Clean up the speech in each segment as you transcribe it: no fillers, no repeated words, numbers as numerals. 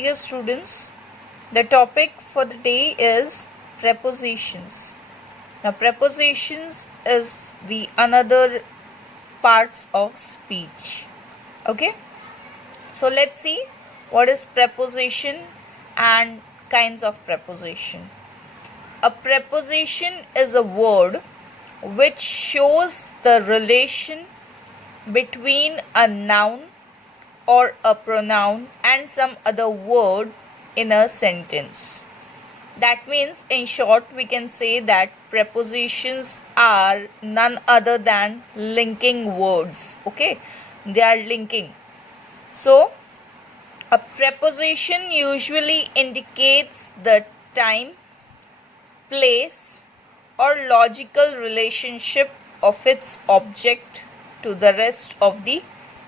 dear students. The topic for the day is prepositions. Now prepositions is the another parts of speech. Okay, so let's see what is preposition and kinds of preposition. A preposition is a word which shows the relation between a noun or a pronoun and some other word in a sentence. That means, in short, we can say that prepositions are none other than linking words. Okay, they are linking. So a preposition usually indicates the time, place, or logical relationship of its object to the rest of the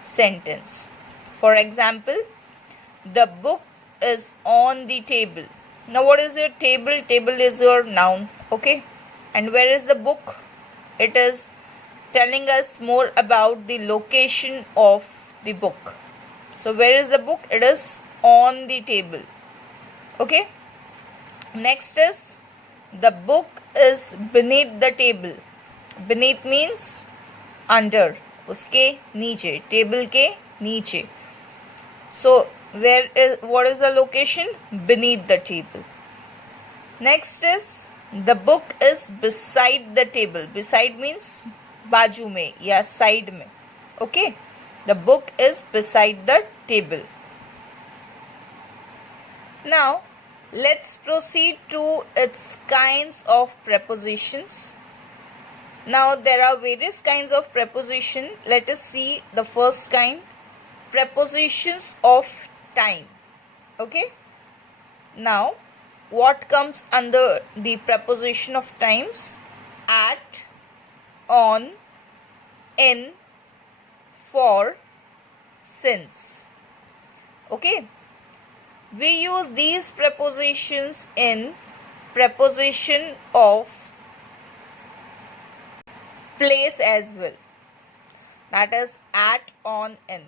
sentence. For example, the book is on the table. Now what is your table? Table is your noun. Okay, and where is the book? It is telling us more about the location of the book. So where is the book? It is on the table. Okay, next is the book is beneath the table. Beneath means under, उसके नीचे, table के नीचे. So what is the location? Beneath the table. Next is the book is beside the table. Beside means बाजू में या side में. Okay, the book is beside the table. Now let's proceed to its kinds of prepositions. Now there are various kinds of preposition. Let us see the first kind, prepositions of time. Okay, now what comes under the preposition of times? At, on, in, for, since. Okay, we use these prepositions in preposition of place as well. That is at, on, in.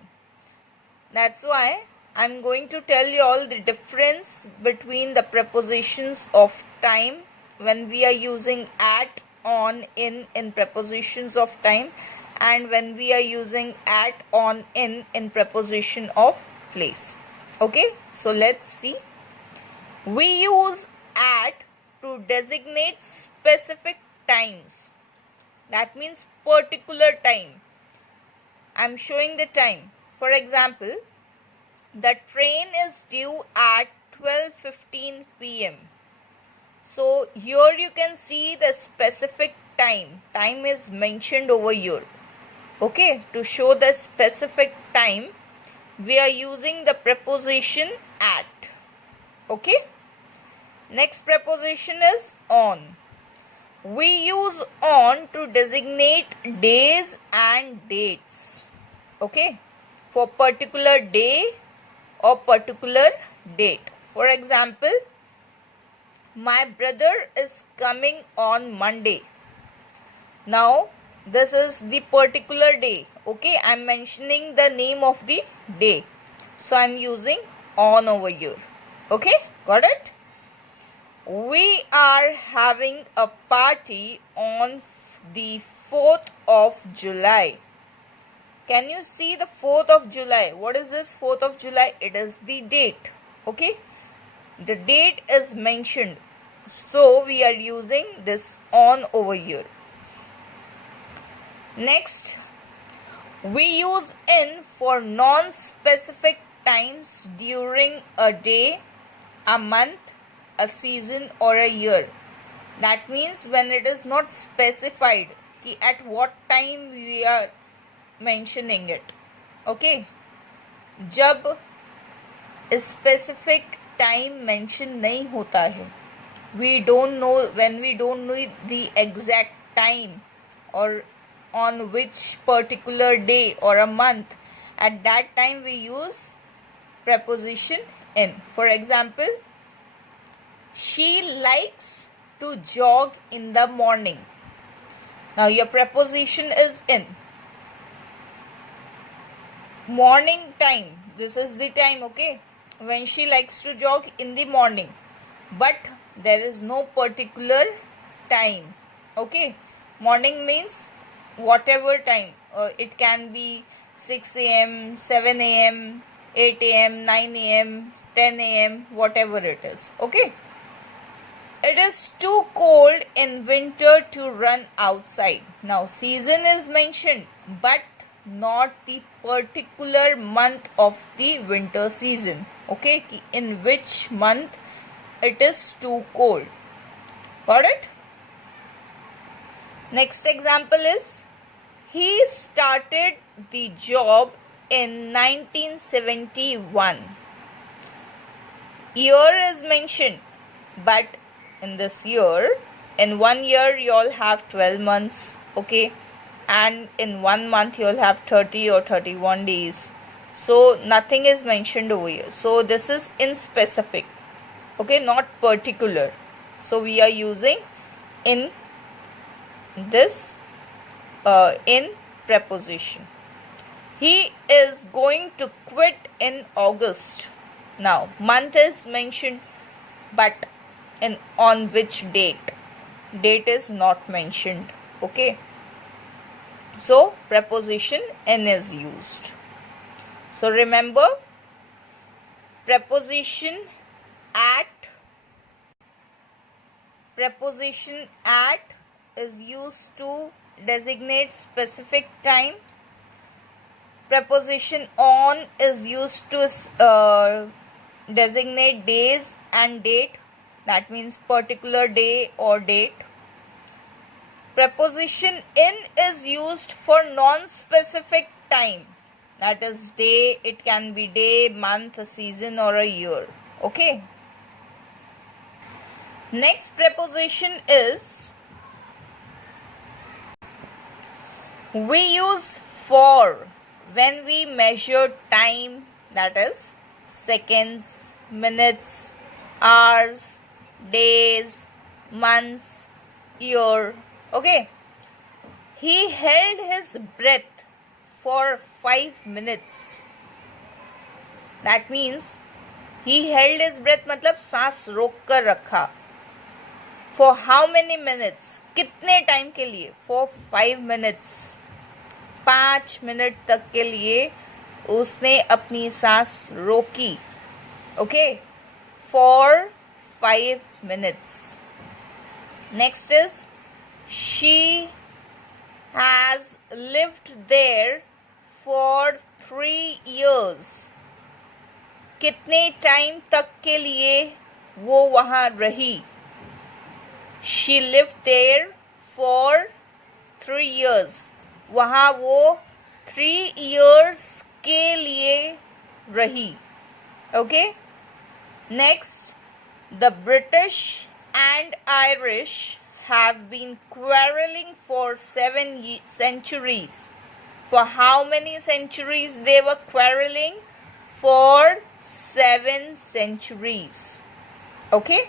That's why I'm going to tell you all the difference between the prepositions of time when we are using at, on, in prepositions of time, and when we are using at, on, in preposition of place. Okay, so let's see. We use at to designate specific times. That means particular time. I'm showing the time. For example, the train is due at 12:15 p.m. So here you can see the specific time. Time is mentioned over here. Okay, to show the specific time, we are using the preposition at. Okay, next preposition is on. We use on to designate days and dates. Okay, for particular day or particular date. For example, my brother is coming on Monday. Now this is the particular day. Okay, I'm mentioning the name of the day, so I'm using on over here. Okay, got it? We are having a party on the 4th of July. Can you see the 4th of July? What is this 4th of July? It is the date. Okay, the date is mentioned, so we are using this on over here. Next, we use in for non-specific times during a day, a month, a season, or a year. That means when it is not specified कि at what time we are mentioning it. Okay, जब specific time mention नहीं होता है, we don't know, when we don't know the exact time or on which particular day or a month, at that time we use preposition in. For example, she likes to jog in the morning. Now your preposition is in. Morning time, this is the time. Okay, when she likes to jog in the morning, but there is no particular time. Okay, morning means whatever time. It can be 6 a.m., 7 a.m., 8 a.m., 9 a.m., 10 a.m., whatever it is. Okay. It is too cold in winter to run outside. Now, season is mentioned, but not the particular month of the winter season. Okay, in which month it is too cold. Got it? Next example is, he started the job in 1971. Year is mentioned, but in this year, in 1 year you all have 12 months, okay, and in 1 month you all have 30 or 31 days, so nothing is mentioned over here. So this is in specific, okay, not particular. So we are using in this in preposition. He is going to quit in August. Now month is mentioned, but on which date is not mentioned. Okay, so preposition in is used. So remember, preposition at is used to designate specific time. Preposition on is used to designate days and date. That means particular day or date. Preposition in is used for non-specific time. That is day. It can be day, month, a season or a year. Okay. Next preposition is, we use for when we measure time, that is seconds, minutes, hours, days, months, year. Okay. He held his breath for 5 minutes. That means he held his breath मतलब सांस रोक कर रखा. For how many minutes? कितने time के लिए? For 5 minutes. 5 minute तक के लिए उसने अपनी सांस रोकी. Okay. For 5 minutes. Next is, she has lived there for 3 years. कितने टाइम तक के लिए वो वहाँ रही? She lived there for 3 years. वहाँ वो 3 years के लिए रही. Okay. Next, the British and Irish have been quarreling for 7 centuries. For how many centuries they were quarreling? For 7 centuries. Okay.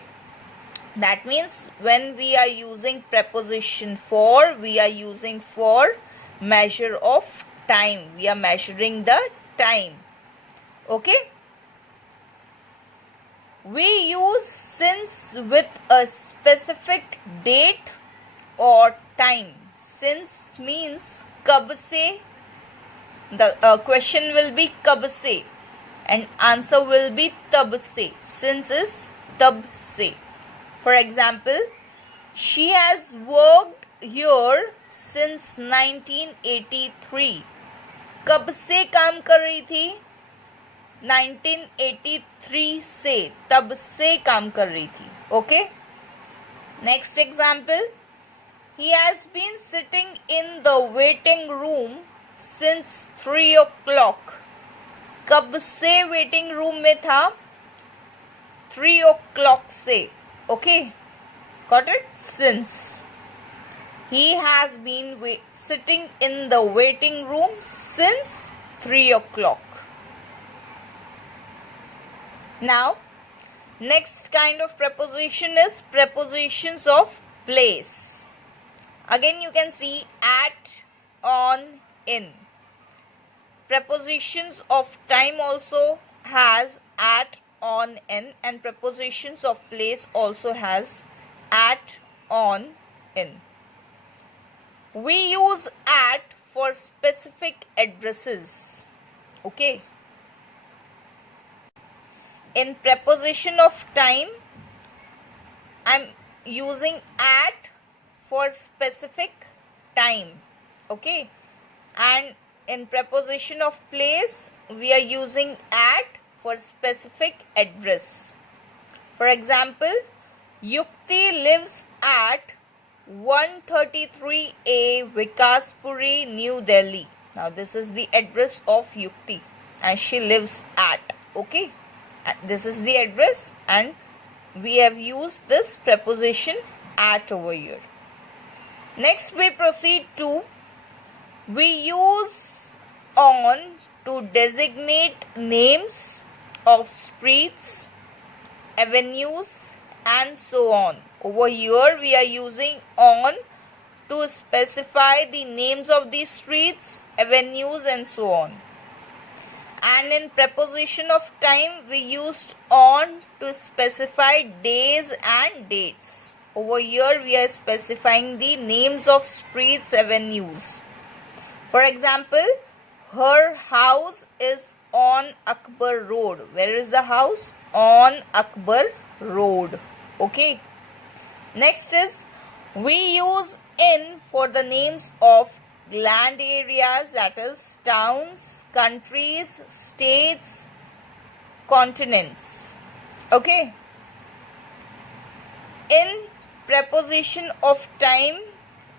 That means when we are using preposition for, we are using for measure of time. We are measuring the time. Okay. We use since with a specific date or time. Since means कब से. The question will be कब से and answer will be तब से. Since is तब से. For example, she has worked here since 1983. कब से काम कर रही थी? 1983 से, तब से काम कर रही थी. Okay. Next example, he has been sitting in the waiting room since 3 o'clock. कब से waiting room में था? 3 o'clock से. Okay. Got it? Since. He has been sitting in the waiting room since 3 o'clock. Now, next kind of preposition is prepositions of place. Again, you can see at, on, in. Prepositions of time also has at, on, in, and prepositions of place also has at, on, in. We use at for specific addresses. Okay. In preposition of time, I'm using at for specific time. Okay. And in preposition of place, we are using at for specific address. For example, Yukti lives at 133A Vikaspuri, New Delhi. Now this is the address of Yukti and she lives at. Okay. This is the address and we have used this preposition at over here. Next we proceed to, we use on to designate names of streets, avenues and so on. Over here we are using on to specify the names of the streets, avenues and so on. And in preposition of time, we used on to specify days and dates. Over here we are specifying the names of streets, avenues. For example, her house is on Akbar Road. Where is the house? On Akbar Road. Okay. Next is, we use in for the names of land areas, that is towns, countries, states, continents. Okay. In preposition of time,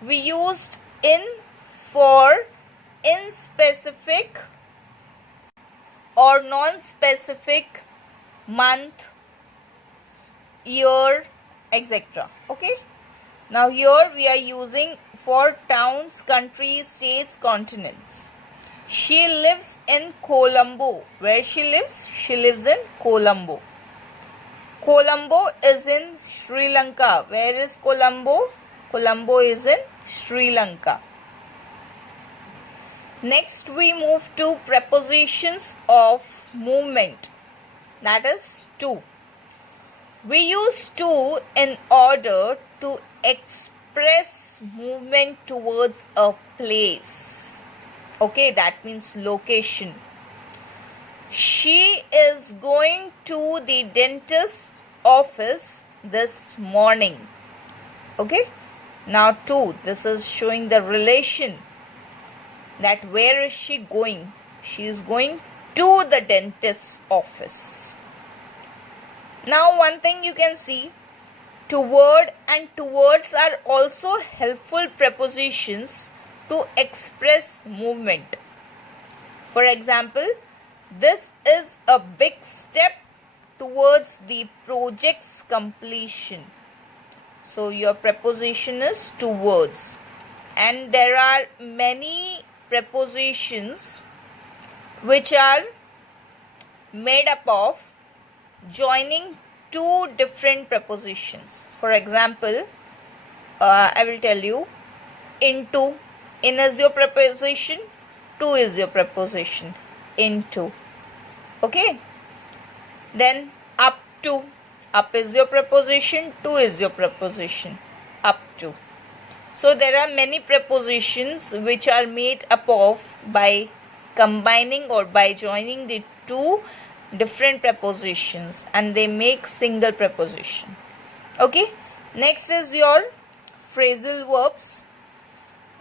we used in for in specific or non-specific month, year, etc. Okay. Now here we are using for towns, countries, states, continents. She lives in Colombo. Where she lives? She lives in Colombo. Colombo is in Sri Lanka. Where is Colombo? Colombo is in Sri Lanka. Next we move to prepositions of movement. That is to. We use to in order to express movement towards a place. Okay, that means location. She is going to the dentist's office this morning. Okay, now to, this is showing the relation that where is she going? She is going to the dentist's office. Now one thing you can see, toward and towards are also helpful prepositions to express movement. For example, this is a big step towards the project's completion. So your preposition is towards. And there are many prepositions which are made up of joining two different prepositions. For example, I will tell you, into. In is your preposition, to is your preposition, into. Okay. Then up to. Up is your preposition, to is your preposition, up to. So there are many prepositions which are made up of by combining or by joining the two different prepositions and they make single preposition. Okay. Next is your phrasal verbs.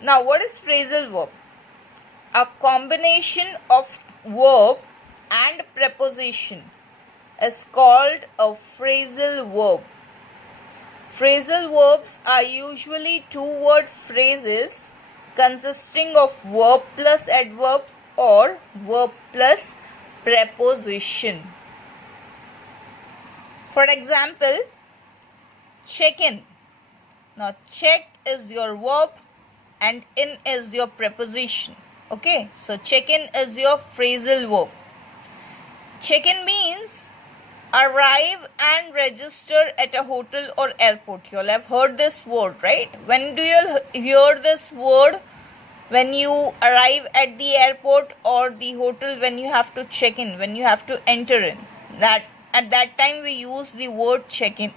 Now what is phrasal verb? A combination of verb and preposition is called a phrasal verb. Phrasal verbs are usually two-word phrases consisting of verb plus adverb or verb plus preposition. For example, check in. Now check is your verb and in is your preposition. Okay, so check in is your phrasal verb. Check in means arrive and register at a hotel or airport. You all have heard this word, right? When do you hear this word? When you arrive at the airport or the hotel, when you have to check in, when you have to enter in. That at that time we use the word check-in.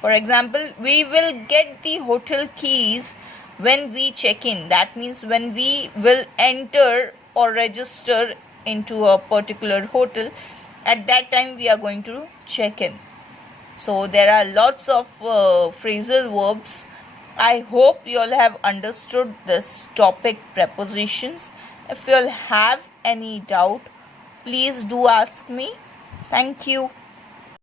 For example, we will get the hotel keys when we check in. That means when we will enter or register into a particular hotel, at that time we are going to check in. So there are lots of phrasal verbs. I hope you all have understood this topic, prepositions. If you all have any doubt, please do ask me. Thank you.